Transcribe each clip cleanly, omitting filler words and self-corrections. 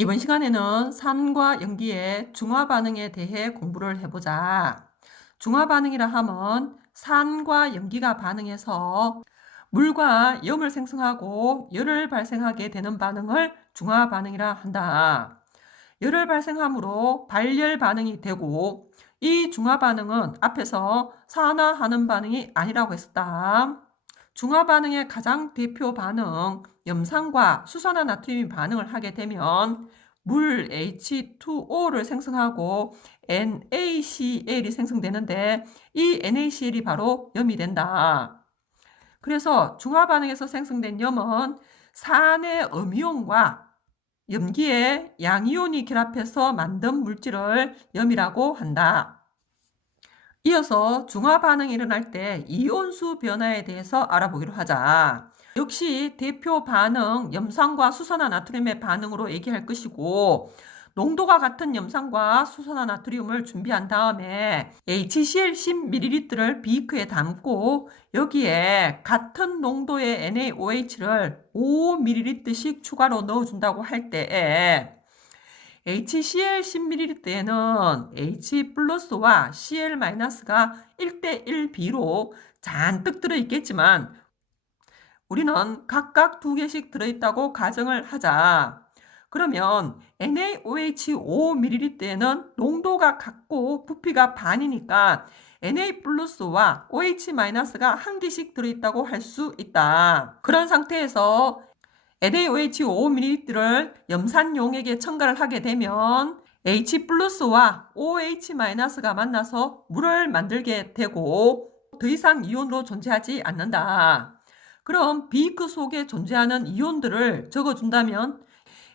이번 시간에는 산과 연기의 중화 반응에 대해 공부를 해보자. 중화 반응이라 하면 산과 연기가 반응해서 물과 염을 생성하고 열을 발생하게 되는 반응을 중화 반응이라 한다. 열을 발생함으로 발열 반응이 되고, 이 중화 반응은 앞에서 산화하는 반응이 아니라고 했었다. 중화 반응의 가장 대표 반응, 염산과 수산화 나트륨이 반응을 하게 되면 물 H2O를 생성하고 NaCl이 생성되는데, 이 NaCl이 바로 염이 된다. 그래서 중화 반응에서 생성된 염은 산의 음이온과 염기의 양이온이 결합해서 만든 물질을 염이라고 한다. 이어서 중화 반응이 일어날 때 이온수 변화에 대해서 알아보기로 하자. 역시 대표 반응 염산과 수산화 나트륨의 반응으로 얘기할 것이고, 농도가 같은 염산과 수산화 나트륨을 준비한 다음에 HCl 10ml를 비크에 담고 여기에 같은 농도의 NaOH를 5ml씩 추가로 넣어준다고 할 때에 HCl 10ml에는 H 플러스와 Cl 마이너스가 1대1B로 잔뜩 들어있겠지만 우리는 각각 2개씩 들어있다고 가정을 하자. 그러면 NaOH 5ml에는 농도가 같고 부피가 반이니까 Na 플러스와 OH 마이너스가 1개씩 들어있다고 할 수 있다. 그런 상태에서 NaOH 5ml를 염산용액에 첨가를 하게 되면 H 플러스와 OH 마이너스가 만나서 물을 만들게 되고 더 이상 이온으로 존재하지 않는다. 그럼 비크 속에 존재하는 이온들을 적어준다면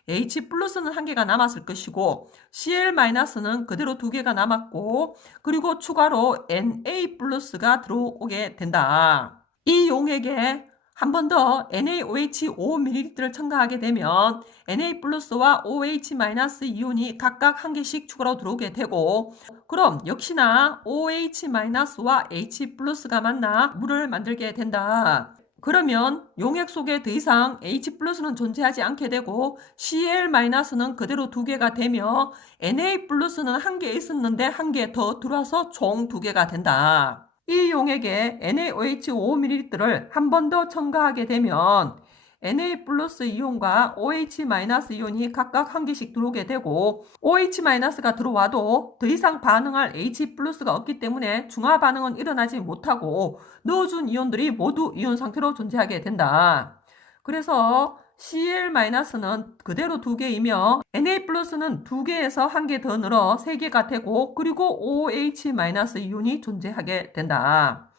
H 플러스는 1개가 남았을 것이고 Cl 마이너스는 그대로 2개가 남았고, 그리고 추가로 Na 플러스가 들어오게 된다. 이 용액에 한 번 더 NaOH 5ml를 첨가하게 되면 Na 플러스와 OH 마이너스 이온이 각각 1개씩 추가로 들어오게 되고, 그럼 역시나 OH 마이너스와 H 플러스가 만나 물을 만들게 된다. 그러면 용액 속에 더 이상 H 플러스는 존재하지 않게 되고 Cl 마이너스는 그대로 2개가 되며 Na 플러스는 1개 있었는데 1개 더 들어와서 총 2개가 된다. 이 용액에 NaOH 5ml를 한 번 더 첨가하게 되면 Na 플러스 이온과 OH 마이너스 이온이 각각 1개씩 들어오게 되고, OH 마이너스가 들어와도 더 이상 반응할 H 플러스가 없기 때문에 중화 반응은 일어나지 못하고 넣어준 이온들이 모두 이온 상태로 존재하게 된다. 그래서 Cl 마이너스는 그대로 2개이며 Na 플러스는 2개에서 1개 더 늘어 3개가 되고, 그리고 OH 마이너스 이온이 존재하게 된다.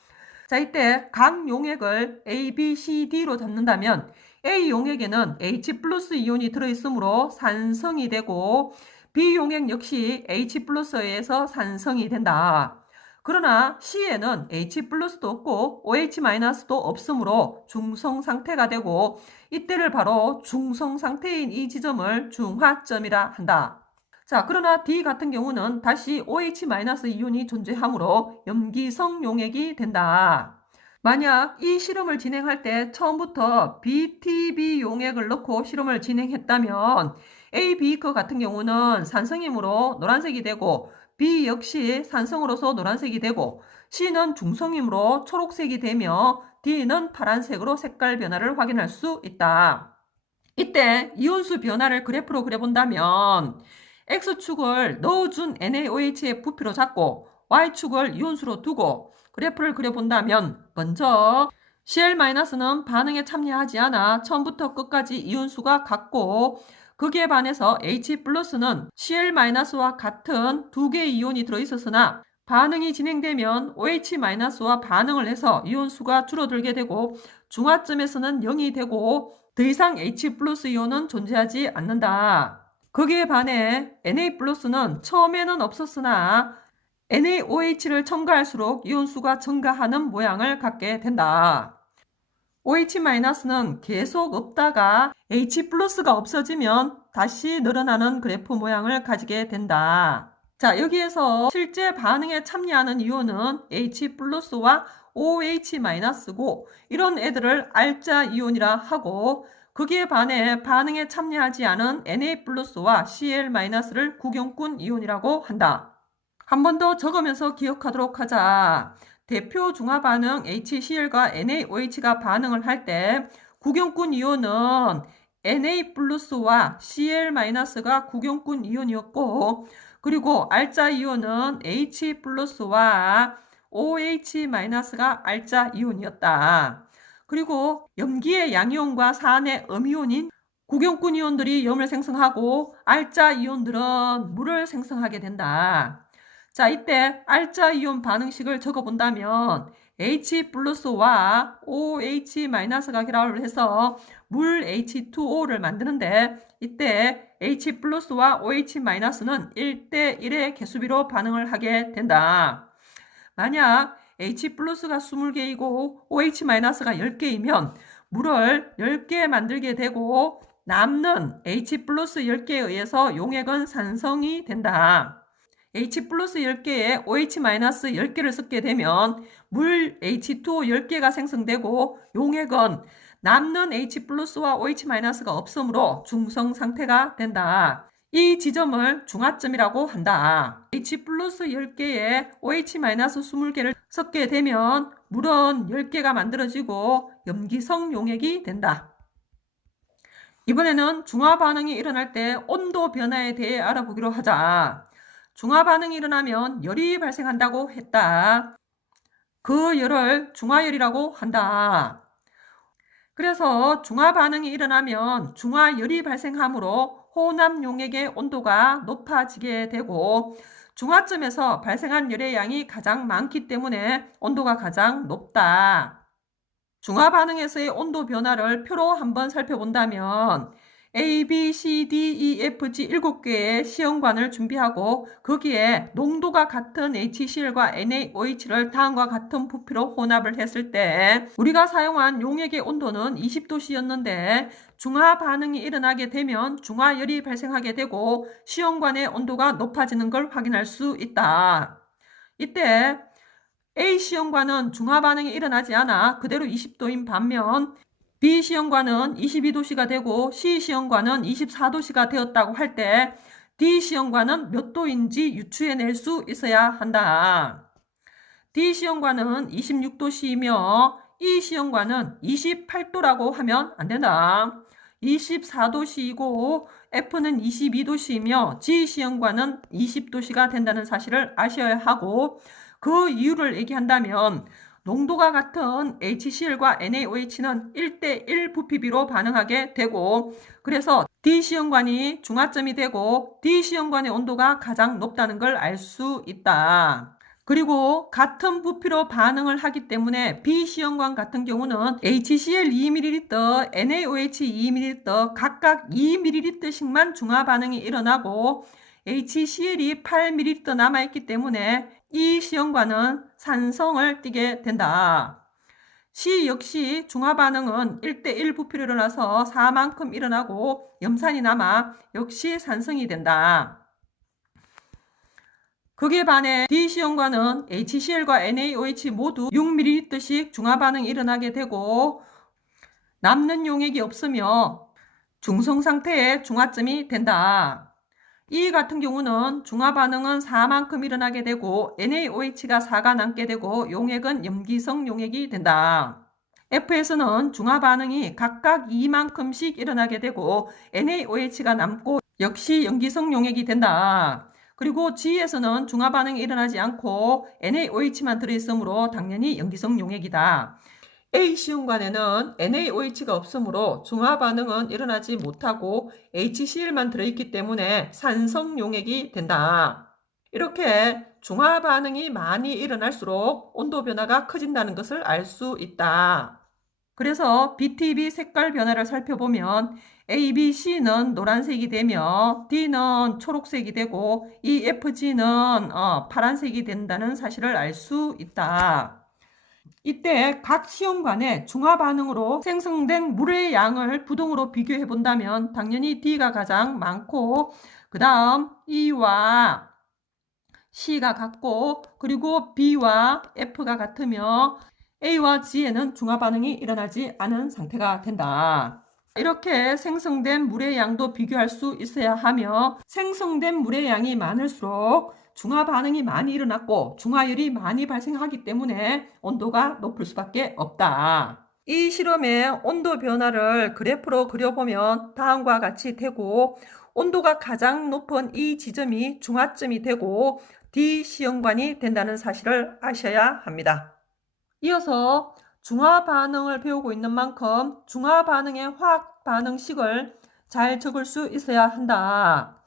자, 이때 각 용액을 A, B, C, D로 잡는다면 A 용액에는 H 플러스 이온이 들어있으므로 산성이 되고, B 용액 역시 H 플러스에 의해서 산성이 된다. 그러나 C에는 H 플러스도 없고 OH 마이너스도 없으므로 중성 상태가 되고, 이때를 바로 중성 상태인 이 지점을 중화점이라 한다. 자, 그러나 D 같은 경우는 다시 OH 마이너스 이온이 존재하므로 염기성 용액이 된다. 만약 이 실험을 진행할 때 처음부터 BTB 용액을 넣고 실험을 진행했다면 A, B 거 같은 경우는 산성이므로 노란색이 되고, B 역시 산성으로서 노란색이 되고, C는 중성이므로 초록색이 되며 D는 파란색으로 색깔 변화를 확인할 수 있다. 이때 이온수 변화를 그래프로 그려본다면 X축을 넣어준 NaOH의 부피로 잡고 Y축을 이온수로 두고 그래프를 그려본다면, 먼저 Cl-는 반응에 참여하지 않아 처음부터 끝까지 이온수가 같고, 거기에 반해서 H+는 Cl-와 같은 2개의 이온이 들어있었으나 반응이 진행되면 OH-와 반응을 해서 이온수가 줄어들게 되고 중화점에서는 0이 되고 더 이상 H+ 이온은 존재하지 않는다. 거기에 반해 Na+는 처음에는 없었으나 NaOH를 첨가할수록 이온수가 증가하는 모양을 갖게 된다. OH-는 계속 없다가 H+가 없어지면 다시 늘어나는 그래프 모양을 가지게 된다. 자, 여기에서 실제 반응에 참여하는 이온은 H+와 OH-고 이런 애들을 알짜 이온이라 하고, 거기에 반해 반응에 참여하지 않은 Na+와 Cl-를 구경꾼 이온이라고 한다. 한 번 더 적으면서 기억하도록 하자. 대표 중화 반응 HCl과 NaOH가 반응을 할 때 구경꾼 이온은 Na+와 Cl-가 구경꾼 이온이었고, 그리고 알자 이온은 H+와 OH-가 알자 이온이었다. 그리고 염기의 양이온과 산의 음이온인 구경꾼 이온들이 염을 생성하고 알자 이온들은 물을 생성하게 된다. 자, 이때 알자 이온 반응식을 적어본다면 H+와 OH-가 결합을 해서 물 H2O를 만드는데, 이때 H+와 OH-는 1대1의 개수비로 반응을 하게 된다. 만약 H+가 20개이고 OH-가 10개이면 물을 10개 만들게 되고, 남는 H+ 10개에 의해서 용액은 산성이 된다. H+ 10개에 OH- 10개를 섞게 되면 물 H2O 10개가 생성되고, 용액은 남는 H+와 OH-가 없으므로 중성 상태가 된다. 이 지점을 중화점이라고 한다. H+ 10개에 OH- 20개를 섞게 되면 물은 10개가 만들어지고 염기성 용액이 된다. 이번에는 중화 반응이 일어날 때 온도 변화에 대해 알아보기로 하자. 중화 반응이 일어나면 열이 발생한다고 했다. 그 열을 중화열이라고 한다. 그래서 중화 반응이 일어나면 중화열이 발생하므로 혼합 용액의 온도가 높아지게 되고, 중화점에서 발생한 열의 양이 가장 많기 때문에 온도가 가장 높다. 중화 반응에서의 온도 변화를 표로 한번 살펴본다면 A, B, C, D, E, F, G 7개의 시험관을 준비하고 거기에 농도가 같은 HCl과 NaOH를 다음과 같은 부피로 혼합을 했을 때 우리가 사용한 용액의 온도는 20도씨였는데 중화 반응이 일어나게 되면 중화열이 발생하게 되고 시험관의 온도가 높아지는 걸 확인할 수 있다. 이때 A시험관은 중화 반응이 일어나지 않아 그대로 20도인 반면 B시험관은 22도씨가 되고 C시험관은 24도씨가 되었다고 할 때 D시험관은 몇 도인지 유추해낼 수 있어야 한다. D시험관은 26도씨이며 E시험관은 28도라고 하면 안 된다. 24도씨이고 F는 22도씨이며 G시험관은 20도씨가 된다는 사실을 아셔야 하고, 그 이유를 얘기한다면 농도가 같은 HCl과 NaOH는 1대1 부피비로 반응하게 되고, 그래서 D시험관이 중화점이 되고 D시험관의 온도가 가장 높다는 걸 알 수 있다. 그리고 같은 부피로 반응을 하기 때문에 B시험관 같은 경우는 HCl 2ml, NaOH 2ml 각각 2ml씩만 중화 반응이 일어나고 HCl이 8ml 남아있기 때문에 이 시험관은 산성을 띠게 된다. C 역시 중화 반응은 1대1 부피로 일어나서 4만큼 일어나고 염산이 남아 역시 산성이 된다. 거기에 반해 D 시험관은 HCl과 NaOH 모두 6ml씩 중화 반응이 일어나게 되고 남는 용액이 없으며 중성 상태의 중화점이 된다. 이 같은 경우는 중화 반응은 4만큼 일어나게 되고 NaOH가 4가 남게 되고 용액은 염기성 용액이 된다. F에서는 중화 반응이 각각 2만큼씩 일어나게 되고 NaOH가 남고 역시 염기성 용액이 된다. 그리고 G에서는 중화 반응이 일어나지 않고 NaOH만 들어있으므로 당연히 염기성 용액이다. A시험관에는 NaOH가 없으므로 중화 반응은 일어나지 못하고 HCl만 들어있기 때문에 산성 용액이 된다. 이렇게 중화 반응이 많이 일어날수록 온도 변화가 커진다는 것을 알 수 있다. 그래서 BTB 색깔 변화를 살펴보면 A, B, C는 노란색이 되며 D는 초록색이 되고 E, F, G는 파란색이 된다는 사실을 알 수 있다. 이때 각 시험관의 중화 반응으로 생성된 물의 양을 부동으로 비교해 본다면 당연히 D가 가장 많고 그 다음 E와 C가 같고 그리고 B와 F가 같으며 A와 G에는 중화 반응이 일어나지 않은 상태가 된다. 이렇게 생성된 물의 양도 비교할 수 있어야 하며 생성된 물의 양이 많을수록 중화 반응이 많이 일어났고 중화열이 많이 발생하기 때문에 온도가 높을 수밖에 없다. 이 실험의 온도 변화를 그래프로 그려보면 다음과 같이 되고 온도가 가장 높은 이 지점이 중화점이 되고 D 시험관이 된다는 사실을 아셔야 합니다. 이어서 중화 반응을 배우고 있는 만큼 중화 반응의 화학 반응식을 잘 적을 수 있어야 한다.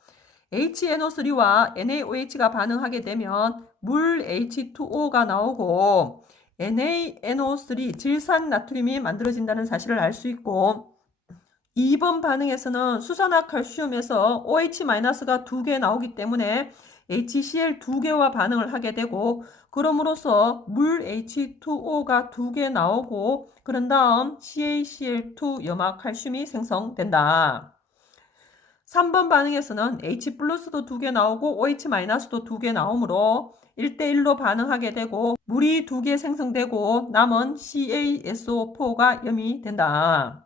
HNO3와 NaOH가 반응하게 되면 물 H2O가 나오고 NaNO3 질산 나트륨이 만들어진다는 사실을 알 수 있고 2번 반응에서는 수산화 칼슘에서 OH-가 2개 나오기 때문에 HCl 2개와 반응을 하게 되고 그럼으로써 물 H2O가 2개 나오고 그런 다음 CaCl2 염화칼슘이 생성된다. 3번 반응에서는 H 플러스도 2개 나오고 OH 마이너스도 2개 나오므로 1대1로 반응하게 되고 물이 2개 생성되고 남은 CaSO4가 염이 된다.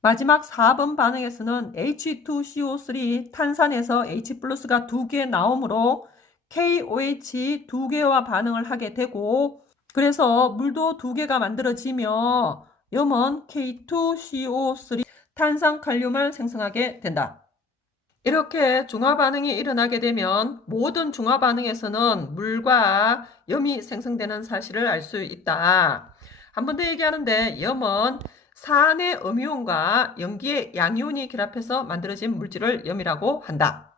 마지막 4번 반응에서는 H2CO3 탄산에서 H 플러스가 2개 나오므로 KOH 2개와 반응을 하게 되고 그래서 물도 2개가 만들어지며 염은 K2CO3 탄산칼륨을 생성하게 된다. 이렇게 중화 반응이 일어나게 되면 모든 중화 반응에서는 물과 염이 생성되는 사실을 알 수 있다. 한 번 더 얘기하는데 염은 산의 음이온과 염기의 양이온이 결합해서 만들어진 물질을 염이라고 한다.